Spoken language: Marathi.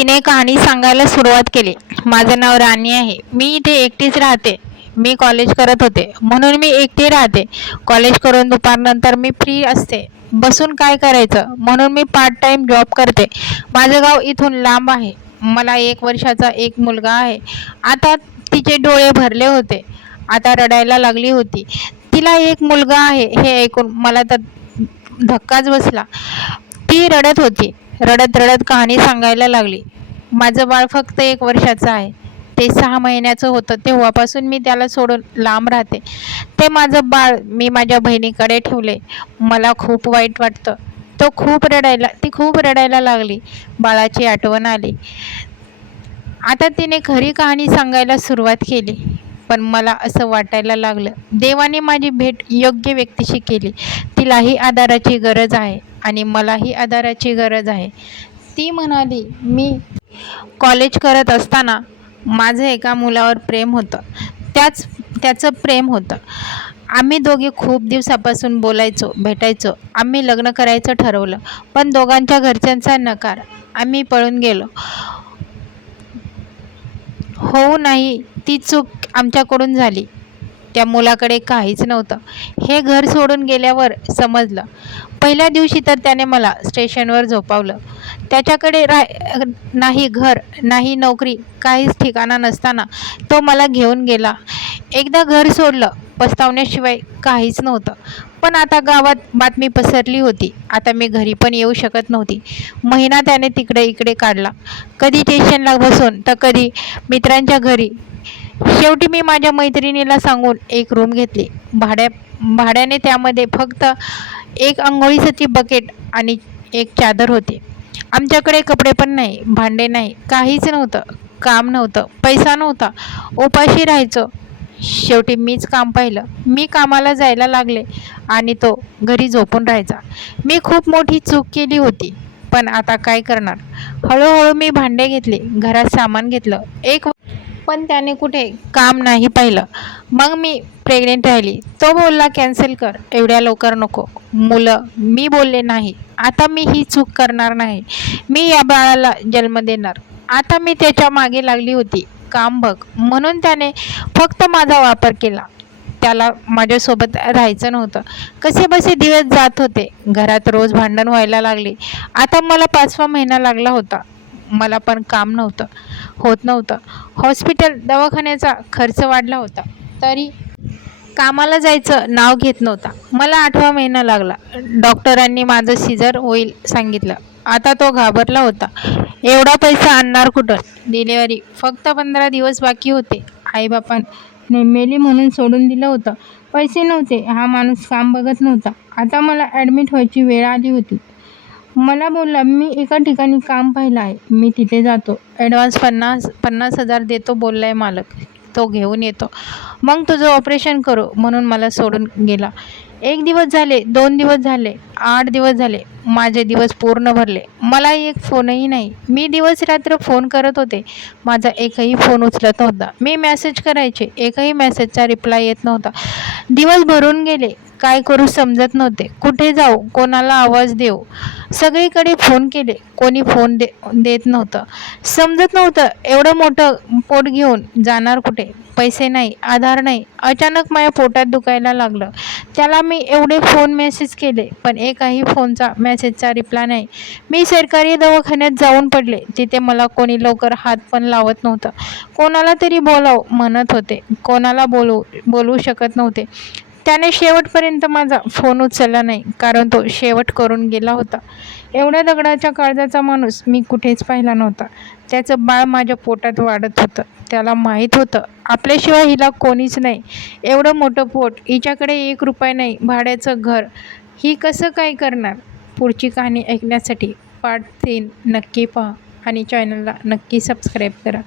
तिने कहाणी सांगायला सुरुवात केली. माझं नाव राणी आहे. मी इथे एकटीच राहते. मी कॉलेज करत होते म्हणून मी एकटी राहते. कॉलेज करून दुपारनंतर मी फ्री असते. बसून काय करायचं म्हणून मी पार्ट टाइम जॉब करते. माझं गाव इथून लांब आहे. मला 1 वर्षाचा एक मुलगा आहे. आता तिचे डोळे भरले होते. आता रडायला लागली होती. तिला एक मुलगा आहे हे ऐकून मला तर धक्काच बसला. ती रडत होती. रडत रडत कहाणी सांगायला लागली. माझं बाळ फक्त 1 वर्षाचं आहे. ते 6 महिन्याचं होतं तेव्हापासून मी त्याला सोडून लांब राहते. ते माझं बाळ मी माझ्या बहिणीकडे ठेवले. मला खूप वाईट वाटतं. ती खूप रडायला लागली. बाळाची आठवण आली. आता तिने खरी कहाणी सांगायला सुरुवात केली. पण मला असं वाटायला लागलं देवाने माझी भेट योग्य व्यक्तीशी केली. तिलाही आधाराची गरज आहे आणि मलाही आधाराची गरज आहे. ती म्हणाली, मी कॉलेज करत असताना माझं एका मुलावर प्रेम होतं. त्याचं प्रेम होतं. आम्ही दोघे खूप दिवसापासून बोलायचो, भेटायचो. आम्ही लग्न करायचं ठरवलं, पण दोघांच्या घरच्यांचा नकार. आम्ही पळून गेलो. हो नाही, ती चूक आमच्याकडून झाली. त्या मुलाकडे काहीच नव्हतं हे घर सोडून गेल्यावर समजलं. पहिल्या दिवशी तर त्याने मला स्टेशनवर झोपावलं. त्याच्याकडे नाही घर, नाही नोकरी, काहीच ठिकाणा नसताना तो मला घेऊन गेला. एकदा घर सोडलं, पस्तावण्याशिवाय काहीच नव्हतं. पण आता गावात बातमी पसरली होती. आता मी घरी पण येऊ शकत नव्हती. महिना त्याने तिकडे इकडे काढला. कधी स्टेशनला बसून तर कधी मित्रांच्या घरी. शेवटी मी माझ्या मैत्रिणीला सांगून एक रूम घेतली भाड्याने. त्यामध्ये फक्त एक अंघोळीसाठी बकेट आणि एक चादर होती. आमच्याकडे कपडे पण नाही, भांडे नाही, काहीच नव्हतं. काम नव्हतं, पैसा नव्हता. उपाशी राहायचो. शेवटी मीच काम पाहिलं. मी कामाला जायला लागले आणि तो घरी झोपून राहायचा. मी खूप मोठी चूक केली होती, पण आता काय करणार. हळूहळू मी भांडे घेतले, घरात सामान घेतलं. पण त्याने कुठे काम नाही पाहिलं. मग मी प्रेग्नेंट राहिली. तो बोलला कॅन्सल कर, एवढ्या लवकर नको. मुलं. मी बोलले नाही, आता मी ही चूक करणार नाही. मी या बाळाला जन्म देणार. आता मी त्याच्या मागे लागली होती. काम बघ म्हणून त्याने फक्त माझा वापर केला. त्याला माझ्यासोबत राहायचं नव्हतं. कसेबसे दिवस जात होते. घरात रोज भांडण व्हायला लागले. आता मला 5वा महिना लागला होता. मला पण काम होत नव्हतं. हॉस्पिटल दवाखान्याचा खर्च वाढला होता, तरी कामाला जायचं नाव घेत नव्हता. मला 8वा महिना लागला. डॉक्टरांनी माझं सीझर होईल सांगितलं. आता तो घाबरला होता. एवढा पैसा आणणार कुठून. डिलिव्हरी फक्त 15 दिवस बाकी होते. आईबापांनी मेली म्हणून सोडून दिलं होतं. पैसे नव्हते. हा माणूस काम बघत नव्हता. आता मला ॲडमिट व्हायची वेळ आली होती. मला बोलला, मी एका ठिकाणी काम पाहिलं आहे, मी तिथे जातो. ॲडव्हान्स 50,000 देतो बोललाय मालक. तो घेऊन येतो, मग तुझं ऑपरेशन करू म्हणून मला सोडून गेला. 1 दिवस झाले, 2 दिवस झाले, 8 दिवस झाले. माझे दिवस पूर्ण भरले. मला एक फोनही नाही. मी दिवस रात्र फोन करत होते. माझा एकही फोन उचलत नव्हता. मी मेसेज करायचे, एकही मेसेजचा रिप्लाय येत नव्हता. दिवस भरून गेले. काय करू समजत नव्हते. कुठे जाऊ, कोणाला आवाज देऊ. सगळीकडे फोन केले, कोणी फोन देत नव्हतं. समजत नव्हतं एवढं मोठं पोट घेऊन जाणार कुठे. पैसे नाही, आधार नाही. अचानक माझ्या पोटात दुखायला लागलं. त्याला मी एवढे फोन मेसेज केले, पण एकही मेसेजचा रिप्लाय नाही. मी सरकारी दवाखान्यात जाऊन पडले. तिथे मला कोणी लवकर हात पण लावत नव्हतं. कोणाला तरी बोलाव म्हणत होते, कोणाला बोलवू शकत नव्हते. त्याने शेवटपर्यंत माझा फोन उचलला नाही, कारण तो शेवट करून गेला होता. एवढ्या दगडाच्या काळजाचा माणूस मी कुठेच पाहिला नव्हता. त्याचं बाळ माझ्या पोटात वाढत होतं. त्याला माहीत होतं आपल्याशिवाय हिला कोणीच नाही. एवढं मोठं पोट, हिच्याकडे 1 रुपया नाही, भाड्याचं घर. ही कसं काय करणार. पुढची कहाणी ऐकण्यासाठी पार्ट 3 नक्की पहा आणि चॅनलला नक्की सबस्क्राईब करा.